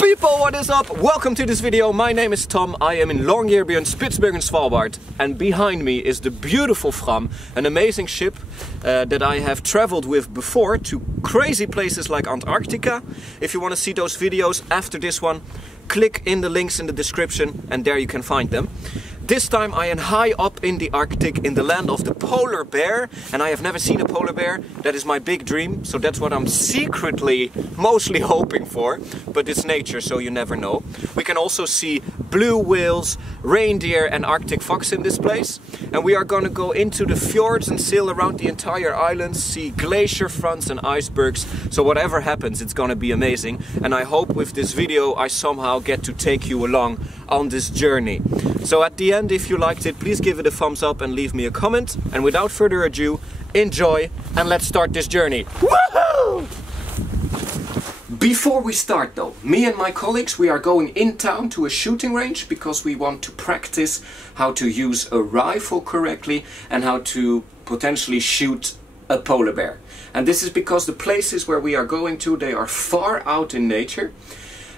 People, what is up? Welcome to this video. My name is Tom. I am in Björn Spitsbergen, Svalbard, and behind me is the beautiful Fram, an amazing ship that I have traveled with before to crazy places like Antarctica. If you want to see those videos after this one, click in the links in the description and there you can find them. This time I am high up in the Arctic, in the land of the polar bear, and I have never seen a polar bear. That is my big dream, so that's what I'm secretly mostly hoping for, but it's nature, so you never know. We can also see blue whales, reindeer and Arctic fox in this place, and we are going to go into the fjords and sail around the entire island, see glacier fronts and icebergs, so whatever happens it's going to be amazing, and I hope with this video I somehow get to take you along on this journey. So at the end, if you liked it, please give it a thumbs up and leave me a comment. And without further ado, enjoy and let's start this journey. Woohoo! Before we start though, me and my colleagues, we are going in town to a shooting range because we want to practice how to use a rifle correctly and how to potentially shoot a polar bear. And this is because the places where we are going to, they are far out in nature.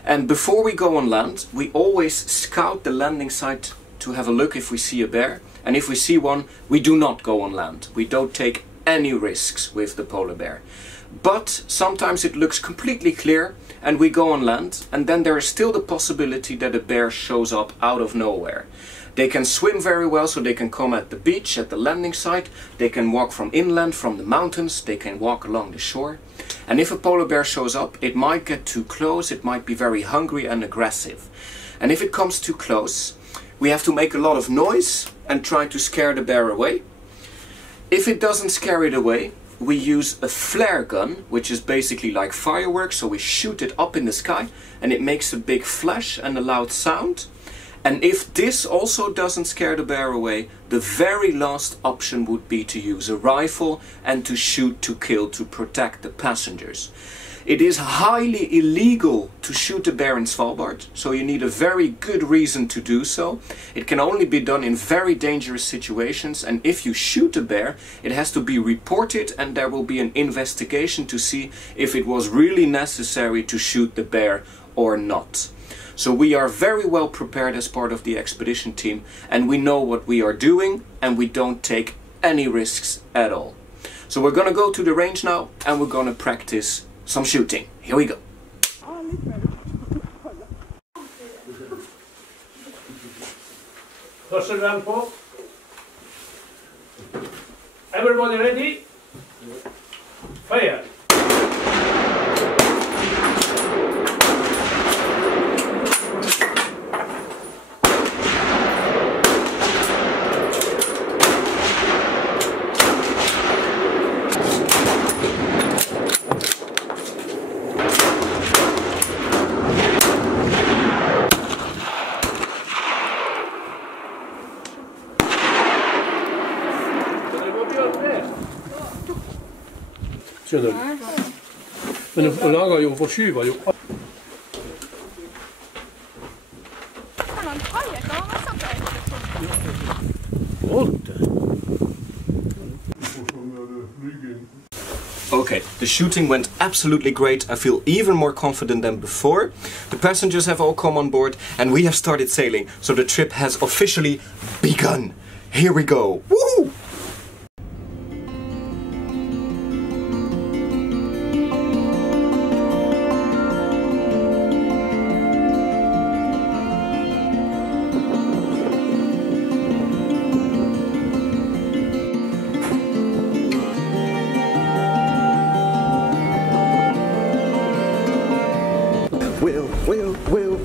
And before we go on land, we always scout the landing site to have a look if we see a bear. And if we see one, we do not go on land. We don't take any risks with the polar bear. But sometimes it looks completely clear and we go on land, and then there is still the possibility that a bear shows up out of nowhere. They can swim very well, so they can come at the beach, at the landing site. They can walk from inland, from the mountains. They can walk along the shore. And if a polar bear shows up, it might get too close. It might be very hungry and aggressive. And if it comes too close, we have to make a lot of noise and try to scare the bear away. If it doesn't scare it away, we use a flare gun, which is basically like fireworks. So we shoot it up in the sky and it makes a big flash and a loud sound. And if this also doesn't scare the bear away, the very last option would be to use a rifle and to shoot to kill to protect the passengers. It is highly illegal to shoot a bear in Svalbard, so you need a very good reason to do so. It can only be done in very dangerous situations, and if you shoot a bear, it has to be reported and there will be an investigation to see if it was really necessary to shoot the bear or not. So we are very well prepared as part of the expedition team, and we know what we are doing and we don't take any risks at all. So we're gonna go to the range now and we're gonna practice some shooting. Here we go. Hörselvärn på. Everybody ready? Fire! Skjønner du? Men hun lager jo, forskyver jo. Okay, the shooting went absolutely great. I feel even more confident than before. The passengers have all come on board and we have started sailing, so the trip has officially begun. Here we go. Woo!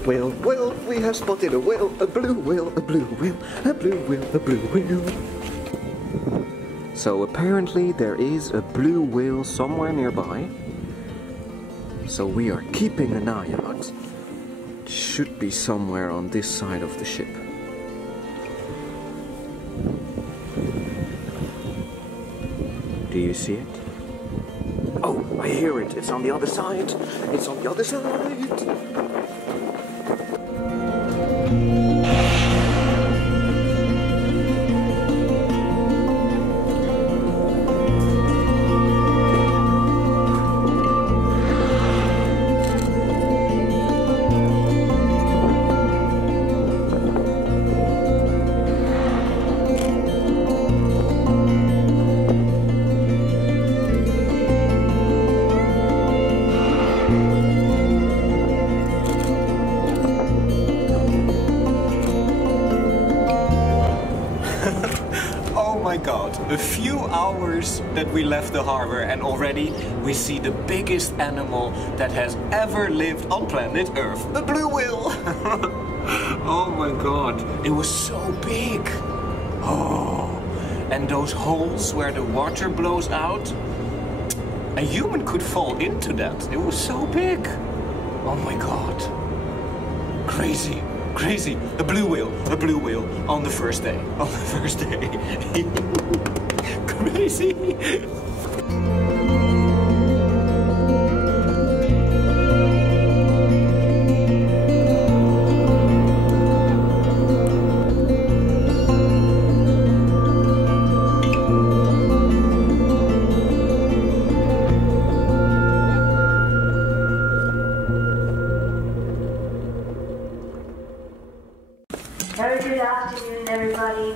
Whale, we have spotted a whale, a blue whale, a blue whale, a blue whale, a blue whale. So apparently there is a blue whale somewhere nearby. So we are keeping an eye out. It should be somewhere on this side of the ship. Do you see it? Oh, I hear it. It's on the other side. It's on the other side. about a few hours that we left the harbor, and already we see the biggest animal that has ever lived on planet Earth, a blue whale. Oh my god, it was so big. Oh, and those holes where the water blows out, a human could fall into that. It was so big. Oh my god. Crazy, crazy. A blue whale on the first day. On the first day. Crazy. Very good afternoon, everybody.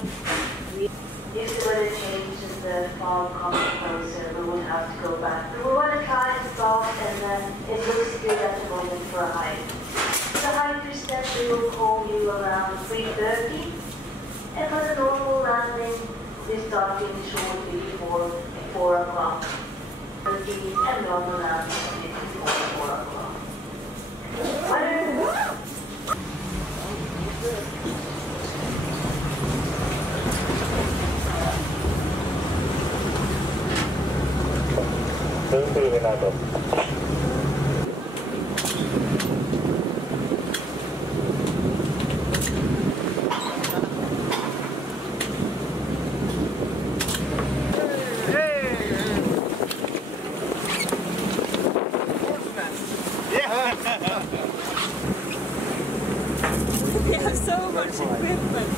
If the weather changes and the fog comes closer, we will have to go back. But we want to try and stop, and it looks good at the moment for a hike. The hikers that we will call you around 3:30, and for the normal landing, we're starting shortly before 4 o'clock. And normal landing before 4 o'clock. We have so much equipment.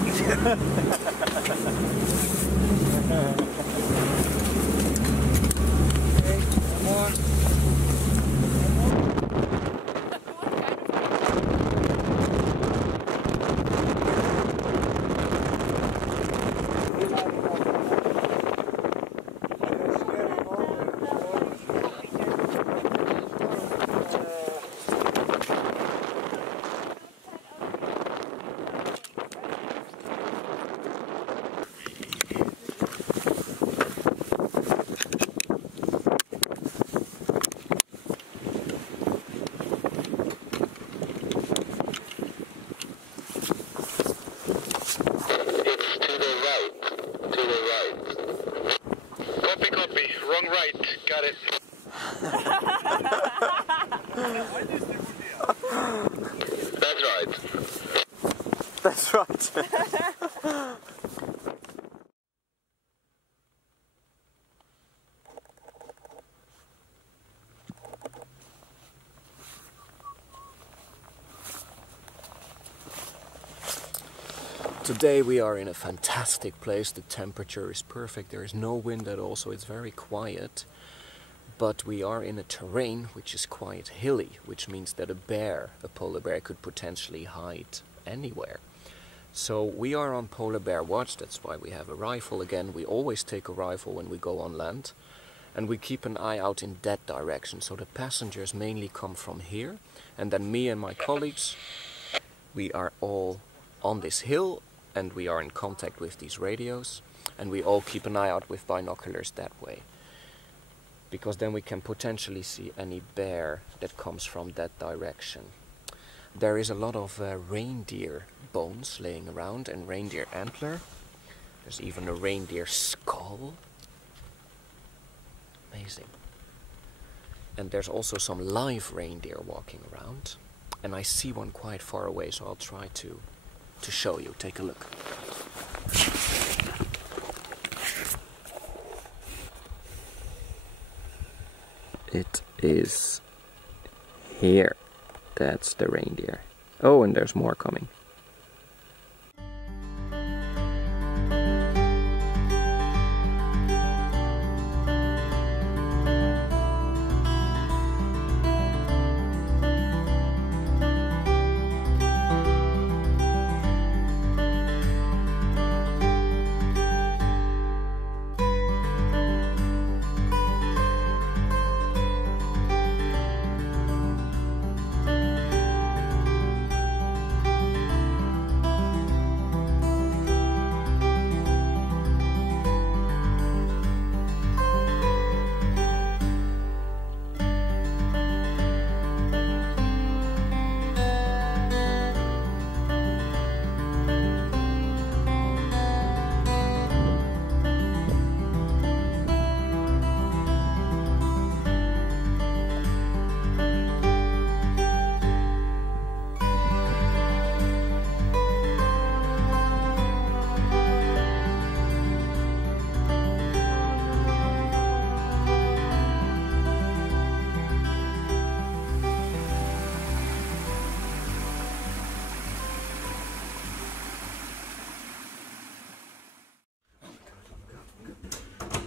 Wrong right, got it. That's right. That's right. Today we are in a fantastic place. The temperature is perfect, there is no wind at all, so it's very quiet. But we are in a terrain which is quite hilly, which means that a polar bear could potentially hide anywhere. So we are on polar bear watch, that's why we have a rifle again. We always take a rifle when we go on land. And we keep an eye out in that direction, so the passengers mainly come from here. And then me and my colleagues, we are all on this hill, and we are in contact with these radios, and we all keep an eye out with binoculars that way, because then we can potentially see any bear that comes from that direction. There is a lot of reindeer bones laying around and reindeer antler. There's even a reindeer skull. Amazing. And there's also some live reindeer walking around, and I see one quite far away, so I'll try to show you. Take a look. It is here. That's the reindeer. Oh, and there's more coming.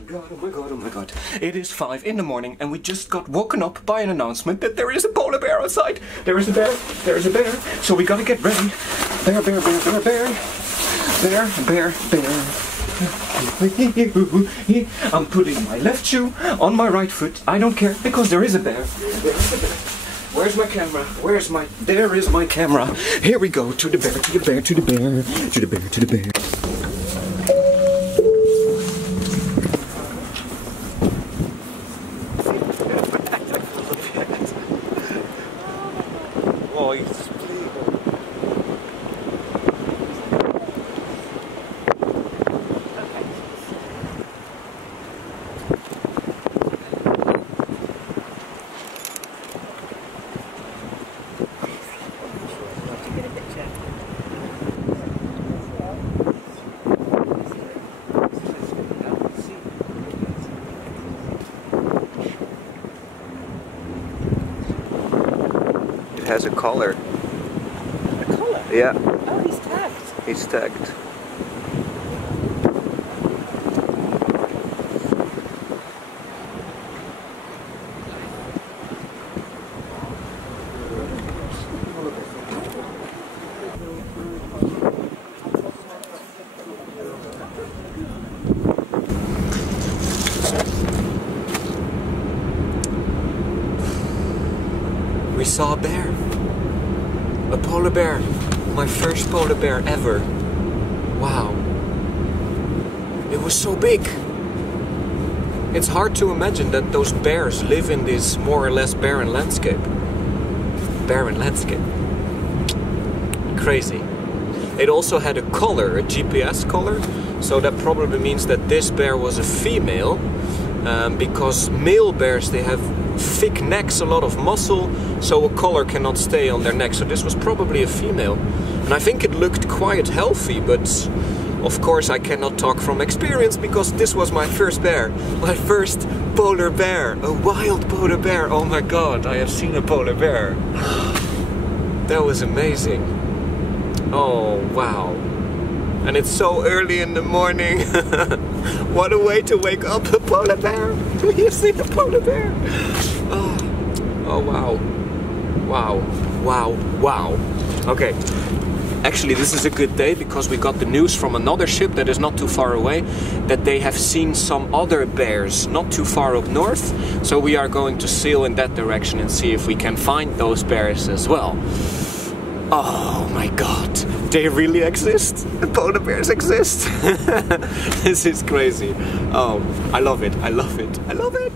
god, oh my god, oh my god. It is 5 in the morning and we just got woken up by an announcement that there is a polar bear outside. There is a bear, there is a bear. So we gotta get ready. Bear, bear, bear, bear, bear. Bear, bear, bear. I'm putting my left shoe on my right foot. I don't care because there is a bear. There is a bear. Where's my camera? Where's my... There is my camera. Here we go. To the bear, to the bear, to the bear. To the bear, to the bear. Has a collar. A collar? Yeah. Oh, he's tagged. He's tagged. We saw a bear. A polar bear. My first polar bear ever. Wow. It was so big. It's hard to imagine that those bears live in this more or less barren landscape. Barren landscape. Crazy. It also had a collar, a GPS collar. So that probably means that this bear was a female. Because male bears, they have thick necks, a lot of muscle, so a collar cannot stay on their neck. So this was probably a female. And I think it looked quite healthy, but of course I cannot talk from experience because this was my first bear. My first polar bear. A wild polar bear. Oh my god, I have seen a polar bear. That was amazing. Oh wow. And it's so early in the morning. What a way to wake up, a polar bear. You've seen a polar bear. Oh wow. Wow. Wow. Wow. Okay. Actually, this is a good day because we got the news from another ship that is not too far away that they have seen some other bears not too far up north. So we are going to sail in that direction and see if we can find those bears as well. Oh my god, they really exist? The polar bears exist? This is crazy. Oh, I love it, I love it, I love it!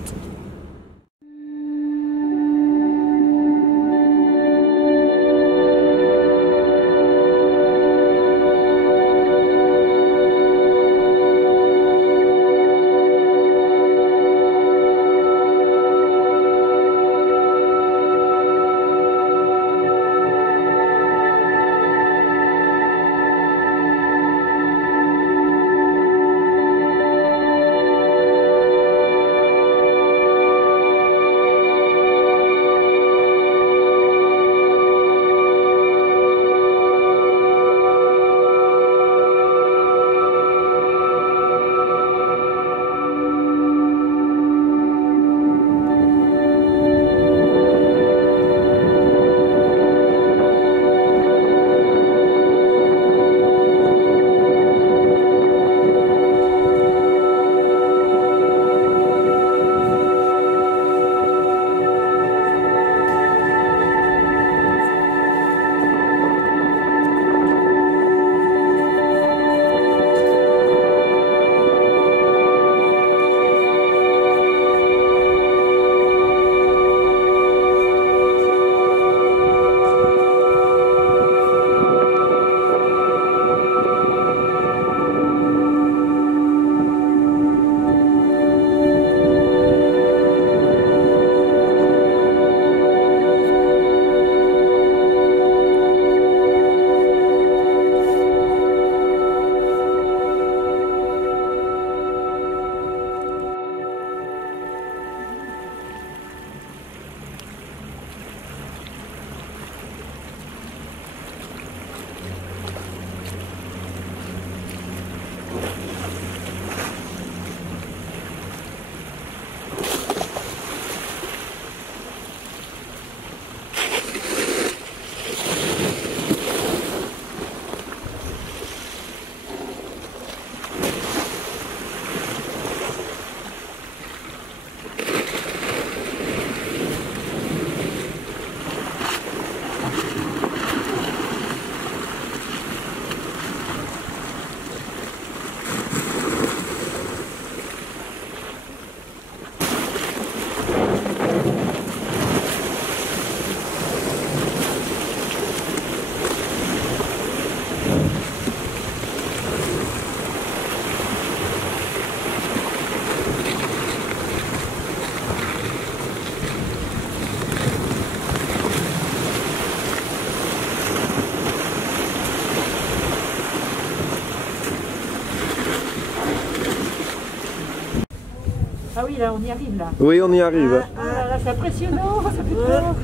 Ah oui, là, on y arrive, là. Oui, on y arrive. Ah là là, c'est impressionnant, ça fait peur.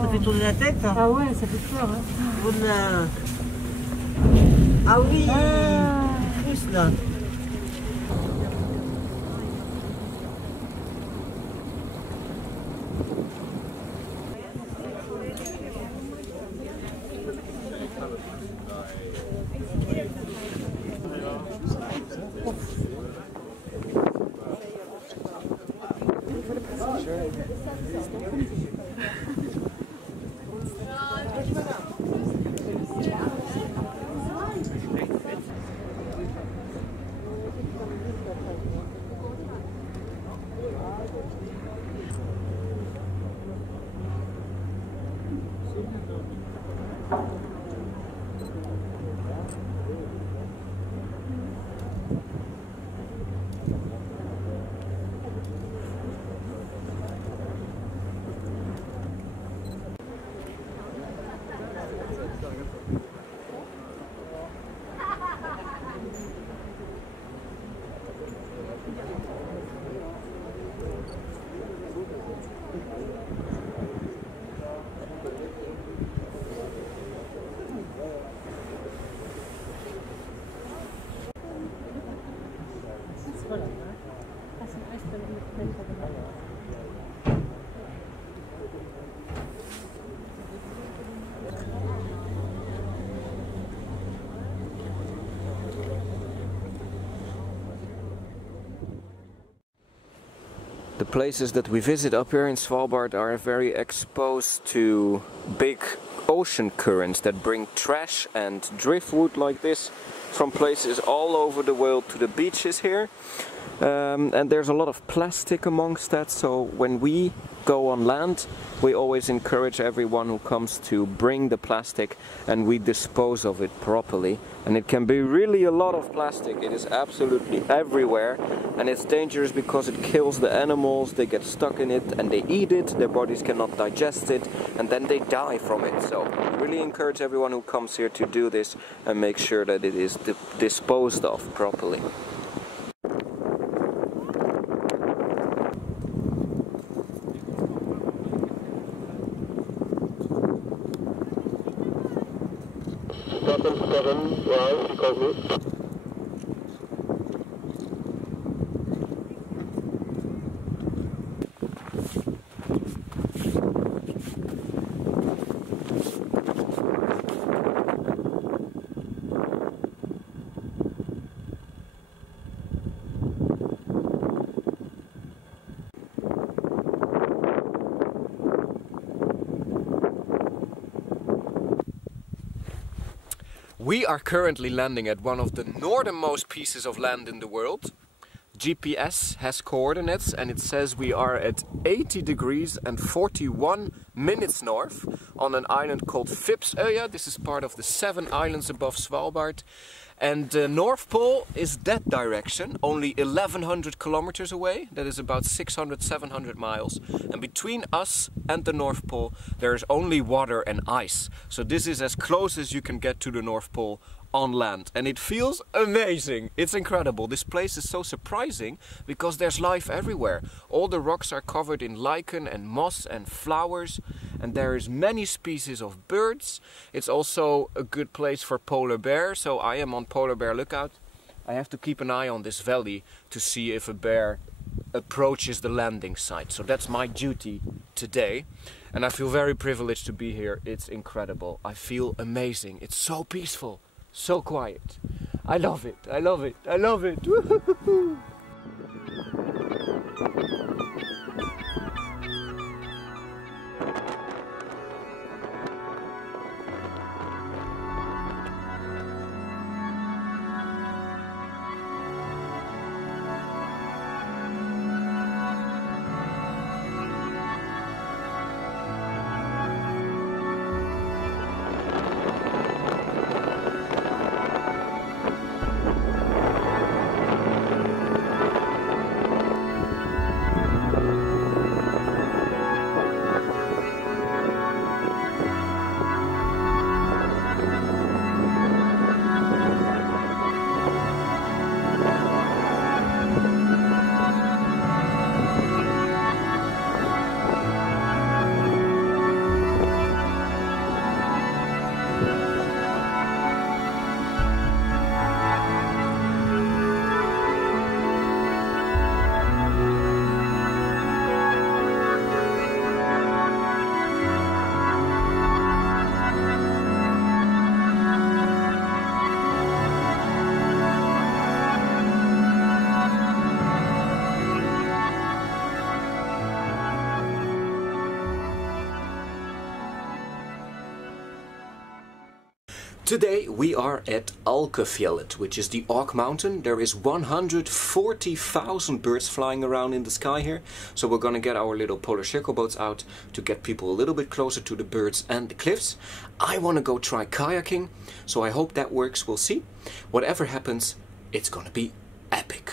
Ça fait tourner la tête. Ah ouais, ça fait peur. Hein. Ah oui, plus là. The places that we visit up here in Svalbard are very exposed to big ocean currents that bring trash and driftwood like this from places all over the world to the beaches here. And there's a lot of plastic amongst that, so when we go on land we always encourage everyone who comes to bring the plastic and we dispose of it properly. And it can be really a lot of plastic, it is absolutely everywhere, and it's dangerous because it kills the animals, they get stuck in it and they eat it, their bodies cannot digest it and then they die from it. So we really encourage everyone who comes here to do this and make sure that it is disposed of properly. Well, you called me. We are currently landing at one of the northernmost pieces of land in the world. GPS has coordinates and it says we are at 80 degrees and 41 minutes north on an island called Spitsbergen. This is part of the 7 islands above Svalbard. And the North Pole is that direction, only 1100 kilometers away. That is about 600-700 miles. And between us and the North Pole there is only water and ice. So this is as close as you can get to the North Pole on land, and it feels amazing. It's incredible. This place is so surprising because there's life everywhere. All the rocks are covered in lichen and moss and flowers, and there is many species of birds. It's also a good place for polar bear, so I am on polar bear lookout. I have to keep an eye on this valley to see if a bear approaches the landing site. So that's my duty today, and I feel very privileged to be here. It's incredible. I feel amazing. It's so peaceful. So quiet. I love it. I love it. I love it. Woo-hoo-hoo-hoo. Today we are at Alkefjellet, which is the Auk Mountain. There is 140,000 birds flying around in the sky here. So we're gonna get our little polar circle boats out to get people a little bit closer to the birds and the cliffs. I wanna go try kayaking, so I hope that works, we'll see. Whatever happens, it's gonna be epic.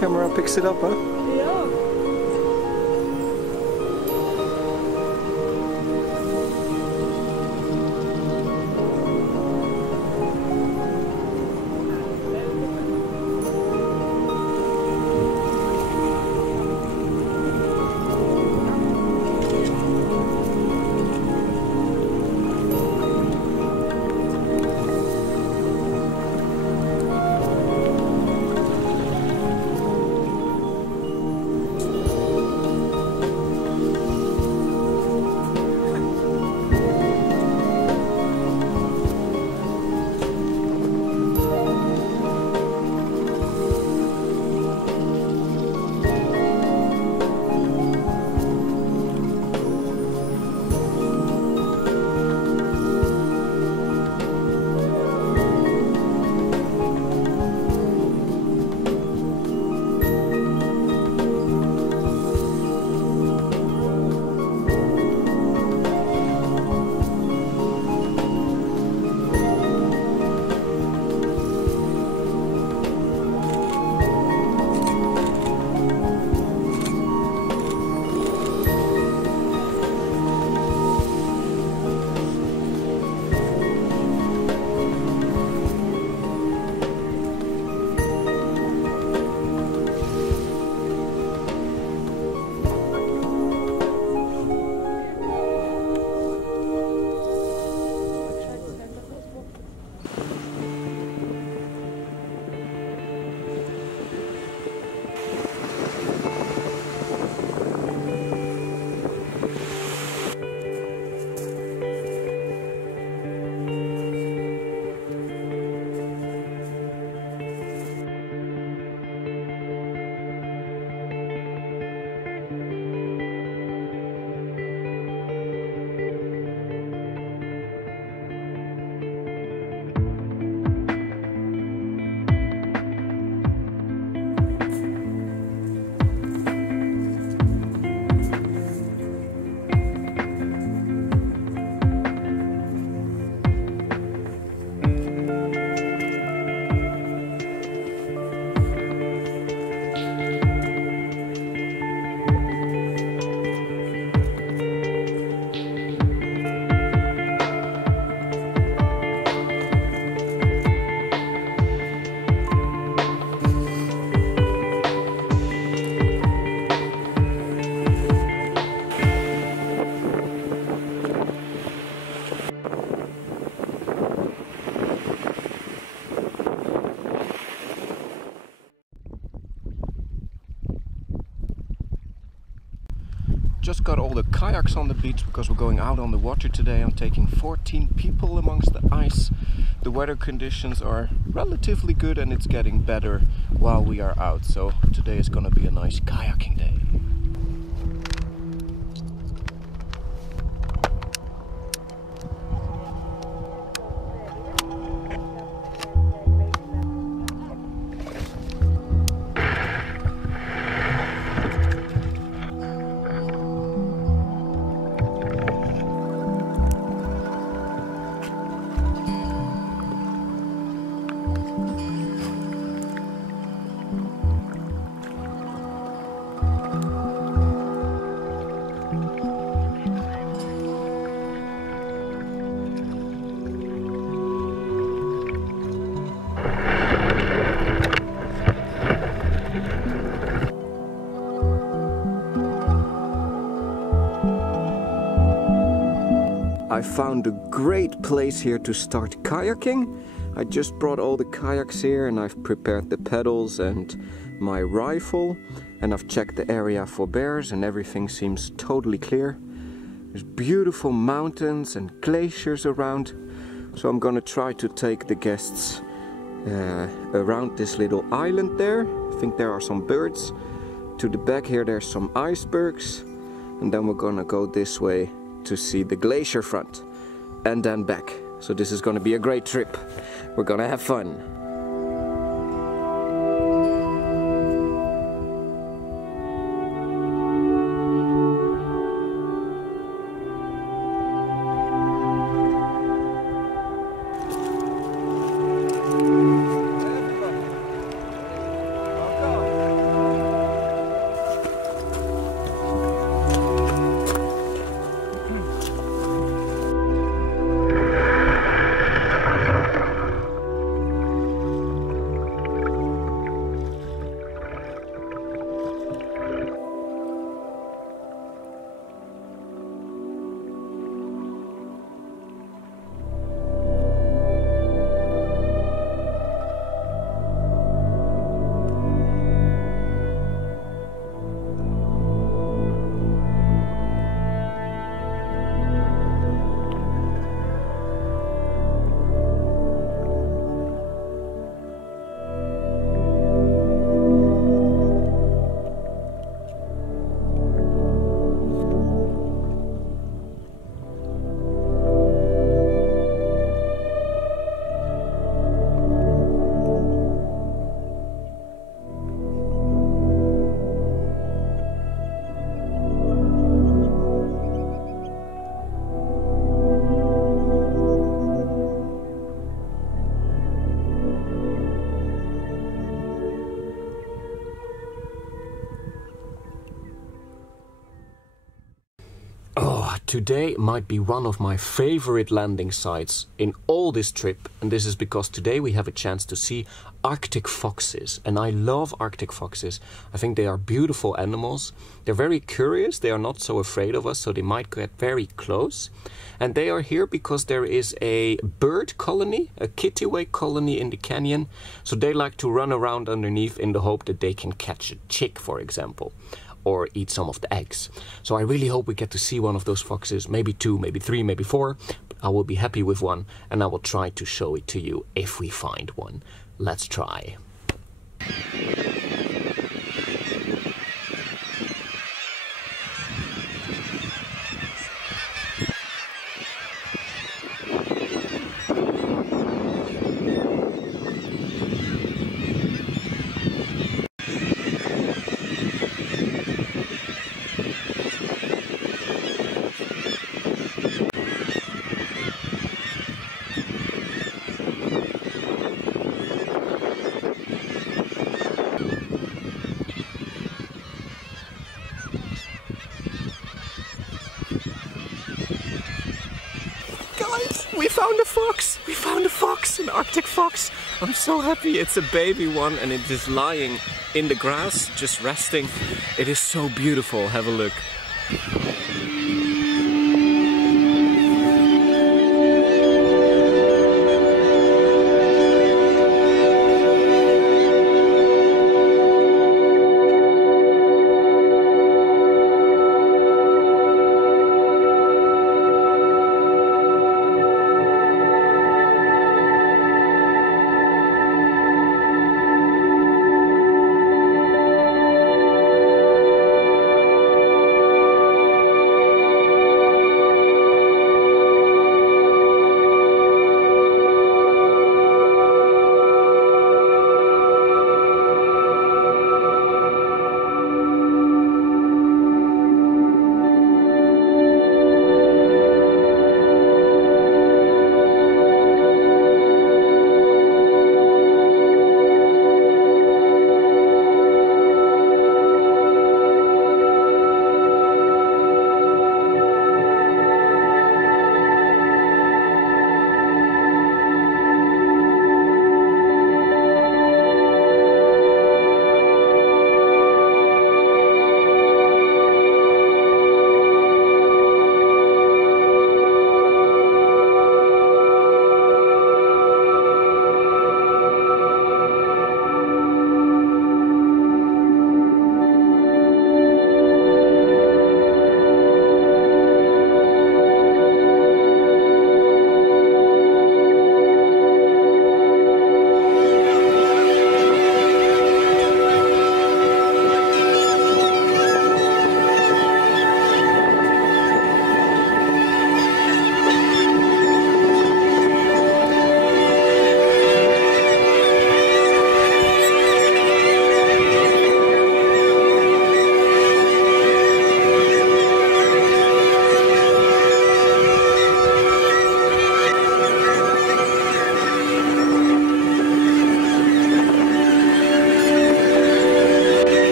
Camera picks it up, huh? Ja. just got all the kayaks on the beach because we're going out on the water today. I'm taking 14 people amongst the ice. The weather conditions are relatively good and it's getting better while we are out. So today is gonna be a nice kayaking day. I found a great place here to start kayaking. I just brought all the kayaks here and I've prepared the pedals and my rifle, and I've checked the area for bears and everything seems totally clear. There's beautiful mountains and glaciers around, so I'm gonna try to take the guests around this little island there. I think there are some birds. To the back here there's some icebergs, and then we're gonna go this way to see the glacier front and then back. So this is gonna be a great trip. We're gonna have fun. Today might be one of my favorite landing sites in all this trip, and this is because today we have a chance to see Arctic foxes, and I love Arctic foxes. I think they are beautiful animals. They're very curious, they are not so afraid of us, so they might get very close. And they are here because there is a bird colony, a kittiwake colony in the canyon, so they like to run around underneath in the hope that they can catch a chick, for example, or eat some of the eggs. So I really hope we get to see one of those foxes, maybe 2, maybe 3, maybe 4. I will be happy with one, and I will try to show it to you if we find one. Let's try. We found a fox! We found a fox, an Arctic fox! I'm so happy. It's a baby one and it is lying in the grass, just resting. It is so beautiful. Have a look.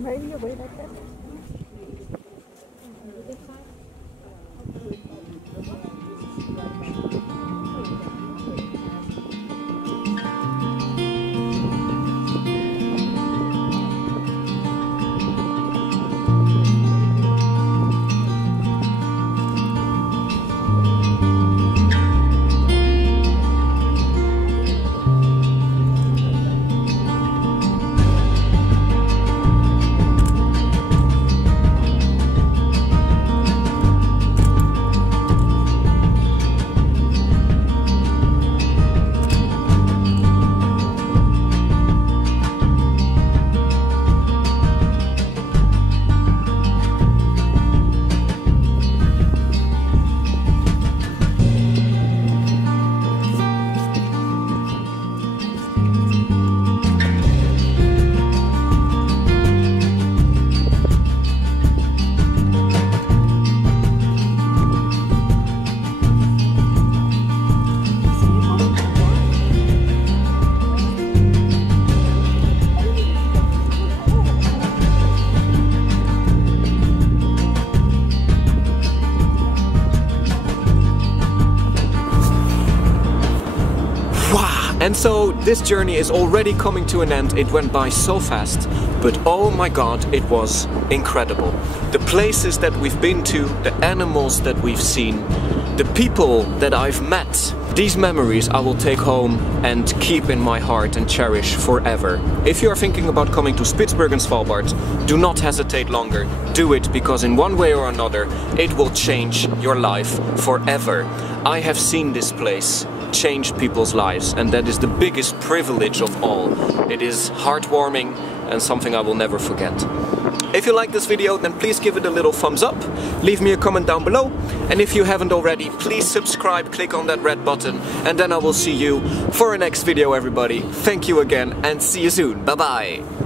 Am I in your way like that? And so this journey is already coming to an end. It went by so fast, but oh my god, it was incredible. The places that we've been to, the animals that we've seen, the people that I've met. These memories I will take home and keep in my heart and cherish forever. If you are thinking about coming to Spitsbergen, Svalbard, do not hesitate longer. Do it, because in one way or another it will change your life forever. I have seen this place change people's lives, and that is the biggest privilege of all. It is heartwarming and something I will never forget. If you like this video, then please give it a little thumbs up, leave me a comment down below, and if you haven't already, please subscribe, click on that red button, and then I will see you for a next video, everybody. Thank you again, and see you soon. Bye bye!